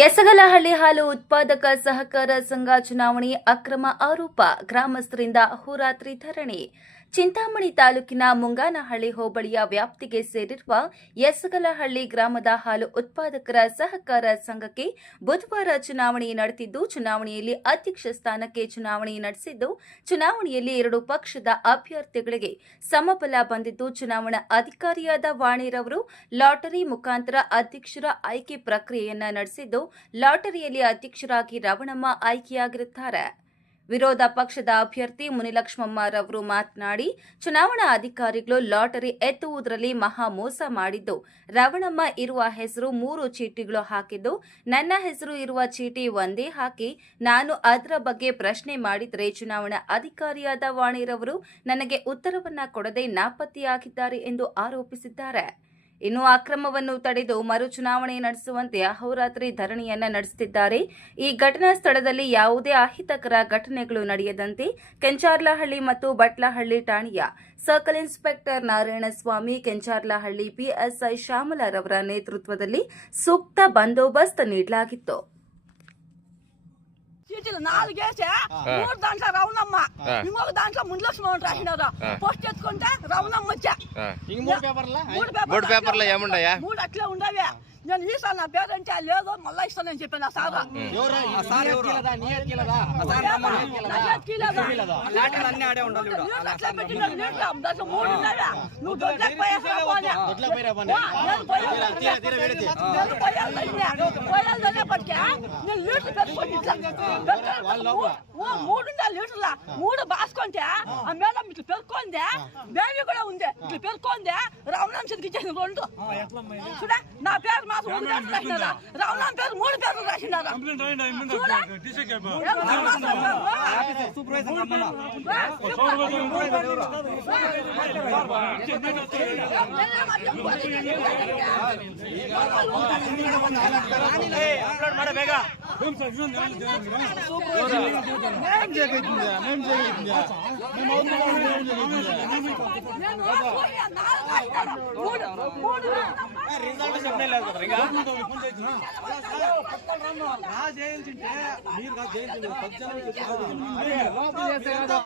ಯಸಗಲಹಳ್ಳಿ ಹಾಲು ಉತ್ಪಾದಕ ಸಹಕಾರ ಸಂಘ ಚುನಾವಣೆ ಅಕ್ರಮ ಆರೋಪ, ಗ್ರಾಮಸ್ಥರಿಂದ ಅಹೋರಾತ್ರಿ ಧರಣಿ. ಚಿಂತಾಮಣಿ ತಾಲೂಕಿನ ಮುಂಗಾನಹಳ್ಳಿ ಹೋಬಳಿಯ ವ್ಯಾಪ್ತಿಗೆ ಸೇರಿರುವ ಯಸಗಲಹಳ್ಳಿ ಗ್ರಾಮದ ಹಾಲು ಉತ್ಪಾದಕರ ಸಹಕಾರ ಸಂಘಕ್ಕೆ ಬುಧವಾರ ಚುನಾವಣೆ ನಡೆದಿದ್ದು, ಚುನಾವಣೆಯಲ್ಲಿ ಅಧ್ಯಕ್ಷ ಸ್ಥಾನಕ್ಕೆ ಚುನಾವಣೆ ನಡೆಸಿದ್ದು, ಚುನಾವಣೆಯಲ್ಲಿ ಎರಡು ಪಕ್ಷದ ಅಭ್ಯರ್ಥಿಗಳಿಗೆ ಸಮಬಲ ಬಂದಿದ್ದು, ಚುನಾವಣಾ ಅಧಿಕಾರಿಯಾದ ವಾಣಿರವರು ಲಾಟರಿ ಮುಖಾಂತರ ಅಧ್ಯಕ್ಷರ ಆಯ್ಕೆ ಪ್ರಕ್ರಿಯೆಯನ್ನ ನಡೆಸಿದ್ದು, ಲಾಟರಿಯಲ್ಲಿ ಅಧ್ಯಕ್ಷರಾಗಿ ರವಣಮ್ಮ ಆಯ್ಕೆಯಾಗಿರುತ್ತಾರೆ. ವಿರೋಧ ಪಕ್ಷದ ಅಭ್ಯರ್ಥಿ ಮುನಿಲಕ್ಷ್ಮಮ್ಮರವರು ಮಾತನಾಡಿ, ಚುನಾವಣಾ ಅಧಿಕಾರಿಗಳು ಲಾಟರಿ ಎತ್ತುವುದರಲ್ಲಿ ಮಹಾ ಮೋಸ ಮಾಡಿದ್ದು, ರವಣಮ್ಮ ಇರುವ ಹೆಸರು 3 ಚೀಟಿಗಳು ಹಾಕಿದ್ದು, ನನ್ನ ಹೆಸರು ಇರುವ ಚೀಟಿ ಒಂದೇ ಹಾಕಿ ನಾನು ಅದರ ಬಗ್ಗೆ ಪ್ರಶ್ನೆ ಮಾಡಿದರೆ ಚುನಾವಣಾ ಅಧಿಕಾರಿಯಾದ ವಾಣಿರವರು ನನಗೆ ಉತ್ತರವನ್ನ ಕೊಡದೆ ನಾಪತ್ತೆಯಾಗಿದ್ದಾರೆ ಎಂದು ಆರೋಪಿಸಿದ್ದಾರೆ. ಇನ್ನು ಅಕ್ರಮವನ್ನು ತಡೆದು ಮರು ಚುನಾವಣೆ ನಡೆಸುವಂತೆ ಅಹೋರಾತ್ರಿ ಧರಣಿಯನ್ನ ನಡೆಸುತ್ತಿದ್ದಾರೆ. ಈ ಘಟನಾ ಸ್ಥಳದಲ್ಲಿ ಯಾವುದೇ ಅಹಿತಕರ ಘಟನೆಗಳು ನಡೆಯದಂತೆ ಕೆಂಚಾರ್ಲಹಳ್ಳಿ ಮತ್ತು ಬಟ್ಲಹಳ್ಳಿ ಠಾಣೆಯ circle inspector Narayanaswamy, Kencharlahalli PSI ಶ್ಯಾಮಲರವರ ನೇತೃತ್ವದಲ್ಲಿ ಸೂಕ್ತ ಬಂದೋಬಸ್ತ್ ನೀಡಲಾಗಿತ್ತು. చీటీలు 4 వేసే 3 దాంట్లో రవణమ్మ, ఇంకొక దాంట్లో మునిలక్ష్మమ్మ రాసినారు. పోస్ట్ ఎత్తుకుంటే రవణమ్మ వచ్చా. మూడు పేపర్లు ఏముండయా? 3 అట్లే ఉండవే. నేను ఈసారి నా పేరు అంటే లేదు, మళ్ళా ఇస్తానని చెప్పాను. ఆ సార్ లీటర్ల 3 బాసుకుంటే ఆ మేడం ఇట్లా పెరుక్కుందే, బేబీ కూడా ఉంది ఇట్లా పెరుక్కుందే. రవణం చెతికిచ్చేది 2 చూడ. నా పేరు మాత్రం 1 పేరు రాసినారా, రవణం పేరు 3 పేర్లు రాసినారా. రిజల్ట్ చెప్పలేదు కదా ఇంకా